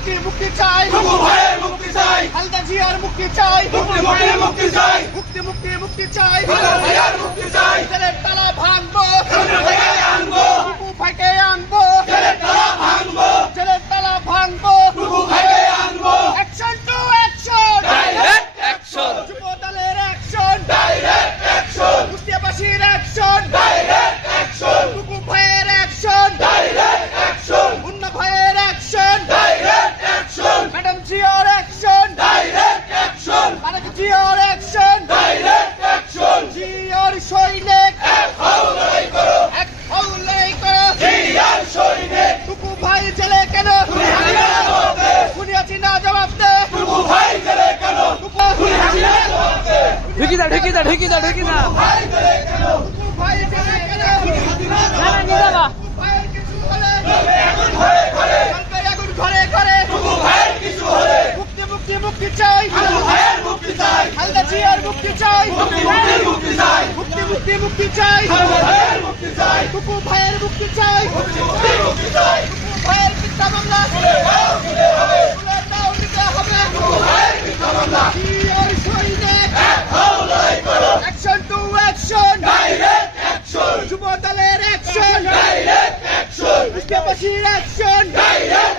মুক্তি মুক্তি চাই। ভাইয়ের মুক্তি চাই। হালদা জিয়ার মুক্তি চাই। মুক্তি মুক্তি মুক্তি চাই। মুক্তি মুক্তি মুক্তি চাই। খালেদা মুক্তি চাই। তালা ভাঙবো জেলের থেকে আনব টুকু ভাইকে আনব জেলের তালা ভাঙবো জেলের তালা ভাঙবো টুকু ভাইকে আনব action to action direct action যুব দলের অ্যাকশন ডাইরেক্ট অ্যাকশন কুষ্টিয়াবাসীর অ্যাকশন ডাইরেক্ট অ্যাকশন টুকু ভাইয়ের অ্যাকশন ডাইরেক্ট অ্যাকশন মুন্না ভাইয়ের অ্যাকশন ডাইরেক্ট অ্যাকশন ম্যাডাম জিয়ার অ্যাকশন ডাইরেক্ট অ্যাকশন তারেক জিয়ার অ্যাকশন ডাইরেক্ট অ্যাকশন জিয়ার সৈনিক এক হাও লড়াই করো এক হৌলাই করো জিয়ার সৈনিক টুকু ভাই জেলে কেন হাসিনা জবাব দে শুনিয়াছি না জবাব দে টুকু ভাই জেলে কেন টুকু হাসিনা জবাব দে ঢুকি যা ঢুকি যা ঢুকি যা ঢুকি যা ভাই জেলে কেন টুকু ভাই জেলে কেন হাসিনা না না নিয়ে যাবা টুকু ভাইয়ের কিছু হলে আগুন ঘরে ঘরে চলবে আগুন ঘরে ঘরে টুকু ভাইয়ের কিছু হলে মুক্তি মুক্তি মুক্তি চাই মুক্তি চাই হালদা জিয়ার মুক্তি চাই। মুক্তি মুক্তি মুক্তি চাই মুক্তি চাই। টুকু ভাইয়ের মুক্তি চাই টুকু ভাইয়ের মুক্তি চাই মুক্তি মুক্তি মুক্তি চাই টুকু ভাইয়ের মিথ্যা মামলা তুলে দাও দিতে হবে তুলে দাও নিতে হবে টুকু ভাইয়ের মিথ্যা মামলা জিয়ার সৈনিক এক হাও লড়াই করো action to action direct action যুব দলের অ্যাকশন ডাইরেক্ট অ্যাকশন কুষ্টিয়াবাসীর অ্যাকশন ডাইরেক্ট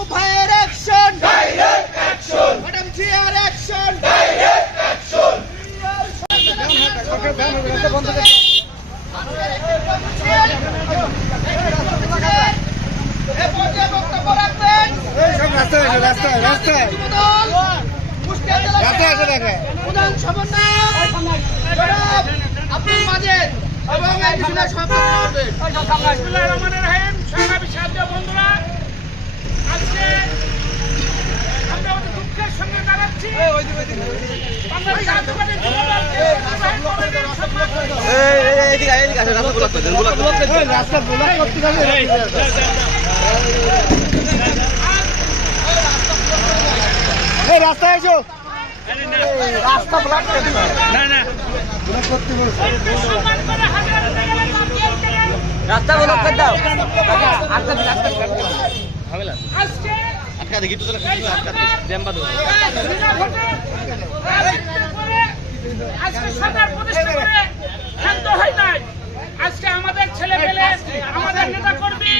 অ্যাকশন টুকু ভাইয়ের অ্যাকশন ডাইরেক্ট অ্যাকশন ম্যাডাম জিয়ার অ্যাকশন ডাইরেক্ট অ্যাকশন প্রধান জনাব আব্দুল এবং এই বিষয়ে সমাপ্ত করবেন বিসমিল্লাহির রহমানির রহিম সংগ্রামী সাহায্য বন্ধুরা আজকে আমরা অতি দুঃখের সঙ্গে জানাচ্ছি বাংলাদেশ জাতীয়তাবাদী যুবদলকে নির্বাহী কমিটির সম্মানিত রাস্তায় এসো সম্মান করে হাজার টাকা রাস্তা বলো করে দাও। এই দেখি আজকে সরকার প্রতিষ্ঠা করে ক্ষান্ত হয় নাই আজকে আমাদের ছেলে পেলে আমাদের নেতা কর্মী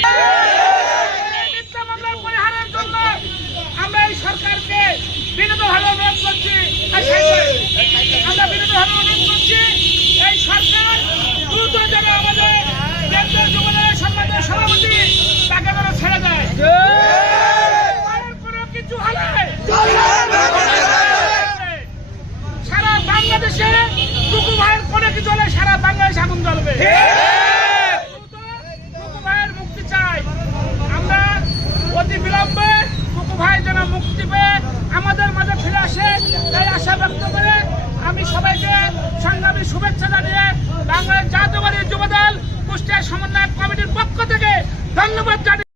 চাই। আমরা অতি বিলম্বে যেন মুক্তি পেয়ে আমাদের মাঝে ফিরে আসে। আশা ব্যক্ত করে আমি সবাইকে সংগ্রামী শুভেচ্ছা জানিয়ে বাংলাদেশ জাতীয়বাদী যুবদল, কুষ্টিয়া সমন্বয় কমিটির পক্ষ থেকে ধন্যবাদ জানিয়ে